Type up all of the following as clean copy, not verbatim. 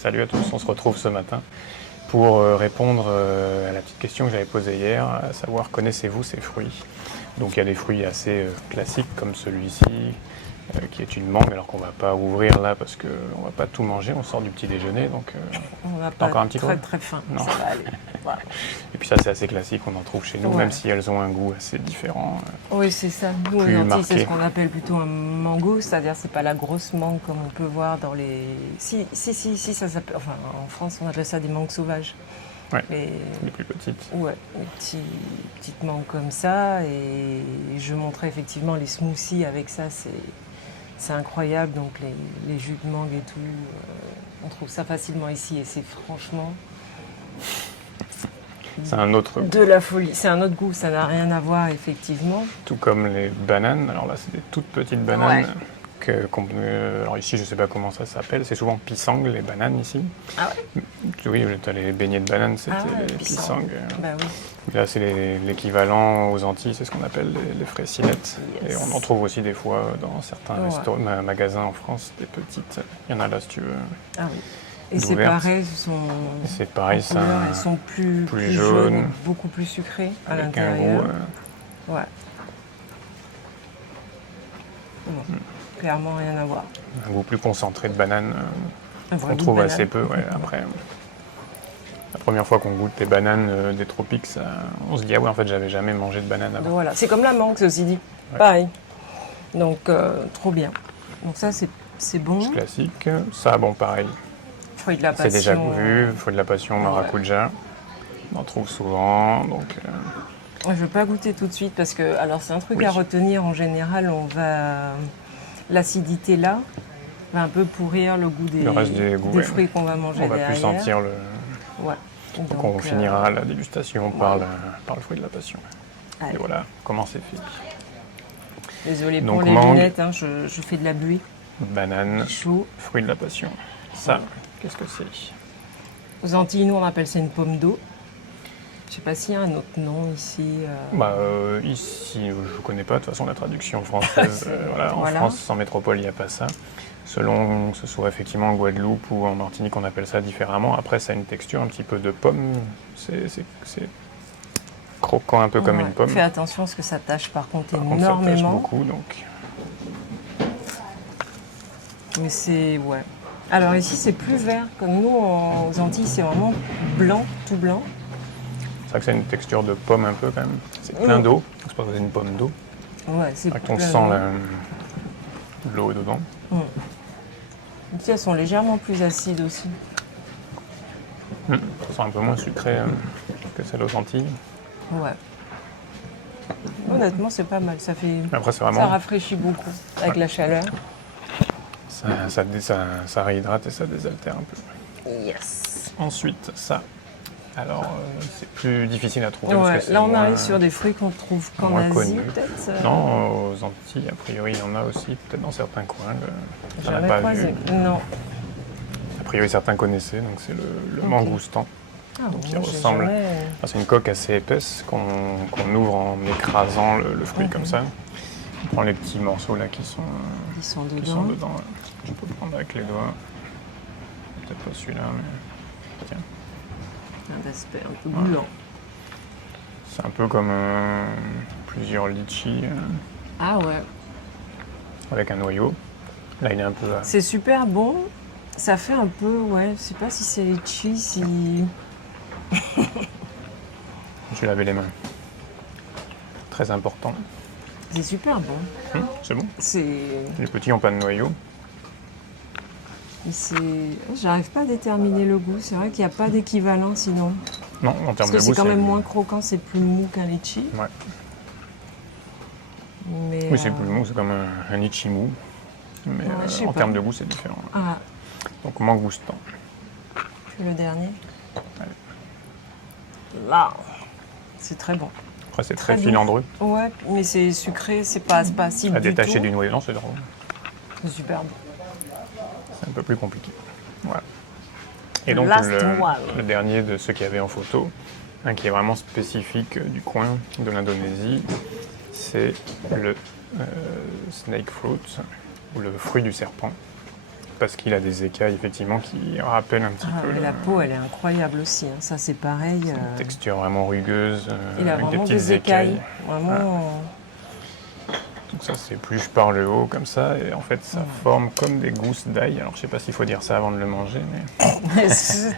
Salut à tous, on se retrouve ce matin pour répondre à la petite question que j'avais posée hier, à savoir connaissez-vous ces fruits? Donc il y a des fruits assez classiques comme celui-ci, qui est une mangue, alors qu'on va pas ouvrir là parce qu'on va pas tout manger, on sort du petit déjeuner, donc On n'a pas encore un petit très peu très faim, Non. ça va aller. Voilà. Et puis ça c'est assez classique, on en trouve chez nous, Ouais. même si elles ont un goût assez différent. Oui, c'est ça. Nous, Plus aux Antilles, c'est marqué. ce qu'on appelle plutôt un mango, c'est-à-dire c'est pas la grosse mangue comme on peut voir dans les. Si, ça s'appelle. Enfin, en France, on appelle ça des mangues sauvages. Ouais, Et... les plus petites. Ouais, petites mangues comme ça. Et je montrais effectivement les smoothies avec ça, c'est incroyable. Donc les jus de mangue et tout, on trouve ça facilement ici et c'est franchement. C'est un autre goût. De la folie. C'est un autre goût, ça n'a rien à voir effectivement. Tout comme les bananes, alors là c'est des toutes petites bananes. Ouais. Alors ici je sais pas comment ça s'appelle, c'est souvent pisang les bananes ici. Ah ouais. Oui, tu as les beignets de bananes, c'était ouais, les pisang. pisang. Bah oui. Là c'est l'équivalent aux Antilles, c'est ce qu'on appelle les fraissinettes. Yes. Et on en trouve aussi des fois dans certains Ouais. magasins en France, des petites. Il y en a là si tu veux. Ah oui. Et c'est D'ouvertes. pareil, C'est pareil, en couleur, elles sont plus jaune, jaunes, beaucoup plus sucrées à avec un l'intérieur. goût. Ouais. Non, clairement rien à voir. Un goût plus concentré de banane, Un vrai qu'on goût trouve de assez banane. peu. Ouais, après, la première fois qu'on goûte les bananes des tropiques, on se dit ah ouais en fait j'avais jamais mangé de banane Donc avant. voilà, c'est comme la mangue, ceci dit. Ouais. Pareil. Donc trop bien. Donc ça c'est bon. C'est classique. Ça bon pareil, Fruit de la c'est passion. déjà vu. Fruit de la passion, maracuja. On en trouve souvent. Donc Je ne veux pas goûter tout de suite parce que, alors c'est un truc Oui. à retenir en général, l'acidité là va un peu pourrir le goût le reste des goûts, ouais. fruits qu'on va manger On va derrière. plus sentir le. Ouais. Donc on finira la dégustation par le fruit de la passion. Allez. Et voilà comment c'est fait. Désolée Donc, pour les mangue. lunettes, hein, je fais de la buée. Banane, Chaud. fruit de la passion. Ça, qu'est-ce que c'est? Aux Antilles, nous on appelle ça une pomme d'eau. Je sais pas s'il y a un autre nom ici. Ici, je ne connais pas de toute façon la traduction française. Voilà. En Voilà. France, sans métropole, il n'y a pas ça. Selon que ce soit effectivement en Guadeloupe ou en Martinique, on appelle ça différemment. Après, ça a une texture un petit peu de pomme. C'est croquant un peu comme une pomme. Fais attention parce que ça tâche par contre Par contre, ça tâche énormément. beaucoup, donc Mais c'est. Ouais. Alors ici, c'est plus vert. Comme nous, aux Antilles, c'est vraiment blanc, tout blanc. c'est vrai que c'est une texture de pomme un peu quand même. C'est plein d'eau. C'est pas que c'est une pomme d'eau. Ouais, c'est C'est vrai qu'on plein sent d'eau. l'eau dedans. Ici, elles sont légèrement plus acides aussi. Ça sent un peu moins sucré que celle aux Antilles. Ouais. Honnêtement, c'est pas mal. Ça fait. Après, c'est Ça vraiment. rafraîchit beaucoup avec la chaleur. Ça réhydrate et ça désaltère un peu. Yes. Ensuite, ça. Alors, c'est plus difficile à trouver. Ouais, parce que c'est là, on moins- arrive sur des fruits qu'on trouve qu'en moins Asie, connu. peut-être. Non, aux Antilles, a priori, il y en a aussi, peut-être dans certains coins. J'en ai Jamais pas croisé. vu. Non. A priori, certains connaissaient, donc c'est le mangoustan. Ah, Donc, bon, il j'ai ressemble. jamais- C'est une coque assez épaisse qu'on ouvre en écrasant le fruit comme ça. On prend les petits morceaux là qui sont Ils sont dedans. dedans. Là. Je peux prendre avec les doigts. Peut-être pas celui-là, mais tiens. Un aspect un peu boulant. C'est un peu comme plusieurs litchis Ah ouais. avec un noyau. Là, il est un peu. C'est super bon. Ça fait un peu, ouais, je sais pas si c'est litchi, si. Je vais laver les mains. Très important. C'est super bon. C'est bon. C'est. Les petits n'ont pas de noyau. mais c'est- J'arrive pas à déterminer le goût. C'est vrai qu'il n'y a pas d'équivalent sinon. Non, en Parce termes que de c'est goût, quand même moins croquant, c'est plus mou qu'un litchi. Ouais. Mais, Oui, c'est plus mou, c'est comme un litchi mou. Mais je sais en pas. termes de goût, c'est différent. Ah, Donc, mangoustan. puis le dernier. Allez. Là. C'est très bon. Après, c'est très doux. filandreux. Ouais, mais c'est sucré, c'est pas acide À du détacher tout. du noyau, non, c'est drôle. C'est super bon. C'est un peu plus compliqué. Voilà. Et donc, Last one. le dernier de ceux qu'il y avait en photo, un qui est vraiment spécifique du coin de l'Indonésie, c'est le snake fruit, ou le fruit du serpent. parce qu'il a des écailles effectivement qui rappellent un petit peu mais la peau, elle est incroyable aussi. Hein. Ça, c'est pareil. une texture vraiment rugueuse, Il a avec des vraiment petites des écailles. écailles. Vraiment. Donc ça, c'est plus par le haut comme ça, et en fait, ça forme comme des gousses d'ail. Alors, je sais pas s'il faut dire ça avant de le manger, mais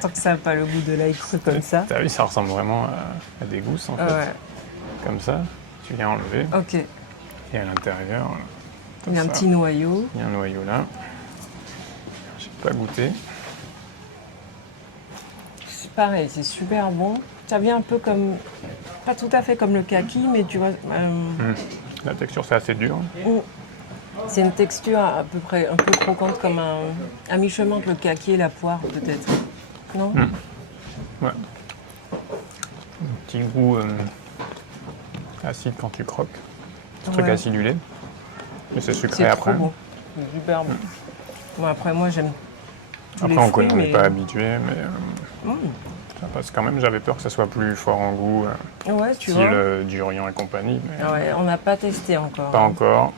Tant que ça n'a pas le goût de l'ail cru comme ça. t'as vu, ça ressemble vraiment à des gousses en fait. Ouais. Comme ça, tu viens enlever, Ok. et à l'intérieur, Il y a un ça. petit noyau. Il y a un noyau là. J'ai pas goûté. C'est pareil, c'est super bon. Ça vient un peu comme, pas tout à fait comme le kaki, mais tu vois, La texture, c'est assez dur. c'est une texture à peu près un peu croquante comme un mi-chemin entre le kaki et la poire peut-être. Non? Ouais. Un petit goût acide quand tu croques. Un truc Ouais. acidulé. Mais c'est sucré C'est après. trop bon. C'est super bon. Bon, après moi j'aime tous Après, les on fruits, n'est mais pas habitué, mais ça passe quand même. J'avais peur que ça soit plus fort en goût, ouais, tu style vois. durian et compagnie. Mais Ah ouais, on n'a pas testé encore. pas encore.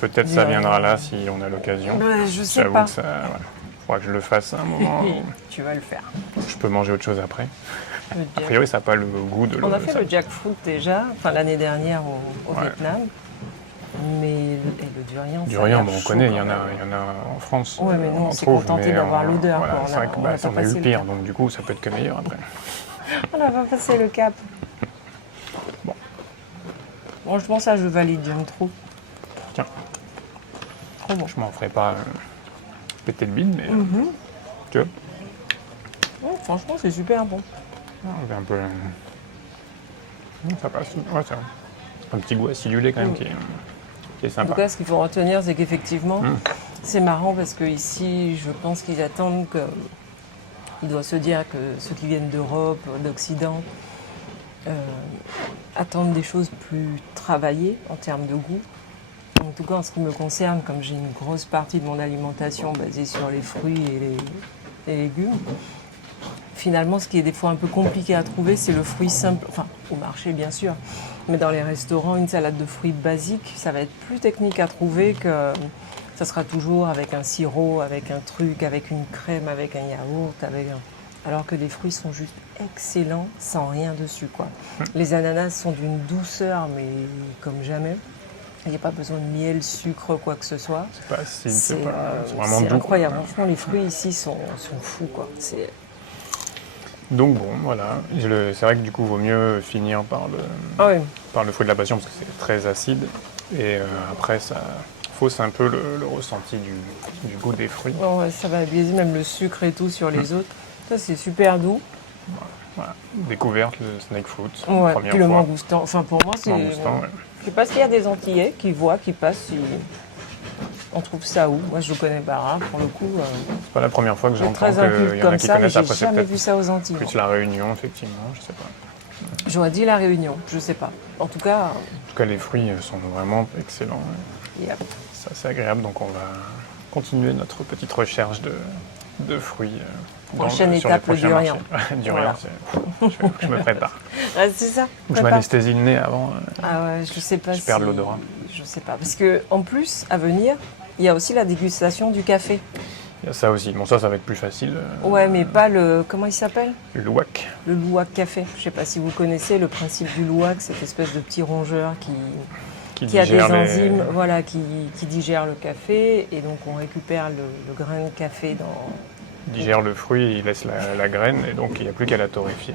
Peut-être ça Durian. viendra là si on a l'occasion. Ouais, je sais J'avoue pas. que ça. Ouais. Faudra que je le fasse à un moment où Tu vas le faire. je peux manger autre chose après. Le A jack- priori, ça n'a pas le goût de On a fait ça- le jackfruit déjà, enfin l'année dernière au Ouais. Vietnam. Mais le durian, ça a Durian, l'air bon, on chaud connaît, quand il y en même. a en France. Ouais, mais nous, on en s'est trouve, contenté mais d'avoir on- l'odeur, Voilà, quoi. c'est vrai que On bah, a pas on a eu passé le le pire, cap. donc du coup, ça peut être que meilleur après. On n'a pas passé le cap. Bon. Franchement, ça, je valide, j'aime trop. Tiens, Trop bon. je m'en ferai pas péter le bide, mais tu vois, Ouais, franchement, c'est super bon. on fait un peu. Ça passe. Ouais, ça. Un petit goût acidulé quand même qui est En tout sympa. cas, ce qu'il faut retenir, c'est qu'effectivement, c'est marrant parce qu'ici, je pense qu'ils attendent que. Il doit se dire que ceux qui viennent d'Europe, d'Occident, attendent des choses plus travaillées en termes de goût. En tout cas, en ce qui me concerne, comme j'ai une grosse partie de mon alimentation basée sur les fruits et les légumes, finalement, ce qui est des fois un peu compliqué à trouver, c'est le fruit simple, enfin, au marché bien sûr, mais dans les restaurants, une salade de fruits basique, ça va être plus technique à trouver que ça sera toujours avec un sirop, avec un truc, avec une crème, avec un yaourt, alors que les fruits sont juste excellents sans rien dessus, quoi. Les ananas sont d'une douceur, mais comme jamais. Il n'y a pas besoin de miel, sucre, quoi que ce soit. C'est pas acide, c'est C'est vraiment doux. incroyable. Franchement, les fruits ici sont fous, quoi. Donc bon, voilà. C'est vrai que du coup, il vaut mieux finir Ah oui. par le fruit de la passion parce que c'est très acide. Et après, ça fausse un peu le ressenti du goût des fruits. Oh, ouais, ça va biaiser même le sucre et tout sur les autres. Ça, c'est super doux. Voilà. Découverte, le snake fruit, Ouais, première puis le fois. mangoustan. Enfin, pour moi, c'est. Mangoustan, ouais. Je sais pas s'il y a des Antillais qui voient, qui passent. On trouve ça où? Moi, je ne connais pas. Hein. Pour le coup, C'est pas la première fois que je suis j'entends très qu'il y inculte en a comme qui ça, mais connaissent. j'ai Après, c'est jamais peut-être vu ça aux Antilles. plus la Réunion, effectivement, je sais pas. J'aurais dit la Réunion, je sais pas. En tout cas, En tout cas, les fruits sont vraiment excellents. yep. C'est assez agréable, donc on va continuer notre petite recherche de fruits. Prochaine sur les étape, le prochains durian. marchés. Durian, Voilà. je me prépare. Ah, c'est ça. Faut que je Prépare. m'anesthésie le nez avant. Ah ouais, je sais pas Je perds de l'odorat. Je sais pas. Parce que en plus, à venir, il y a aussi la dégustation du café. Il y a ça aussi. Bon, ça va être plus facile. Ouais, mais pas le. Comment il s'appelle? Le louac, Le louac café. Je sais pas si vous connaissez le principe du louac, cette espèce de petit rongeur qui a des digère les- enzymes, voilà, qui digère le café. Et donc on récupère le grain de café dans. digère le fruit, il laisse la graine, et donc il n'y a plus qu'à la torréfier.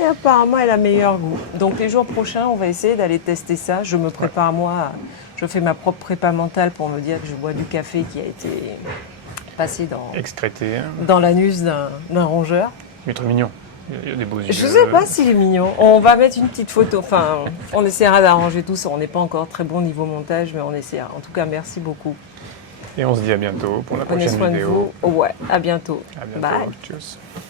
Et apparemment, elle a meilleur goût. Donc les jours prochains, on va essayer d'aller tester ça. Je me prépare moi, je fais ma propre prépa mentale pour me dire que je bois du café qui a été passé Excrété, dans l'anus d'un rongeur. mais très mignon. Il y a des beaux yeux. Je sais pas s'il est mignon. On va mettre une petite photo. Enfin, on essaiera d'arranger tout ça. On n'est pas encore très bon niveau montage, mais on essaiera. En tout cas, merci beaucoup. Et on se dit à bientôt pour la Prenez prochaine soin de vidéo. vous. Ouais, à bientôt. À bientôt. Bye. Tchuss.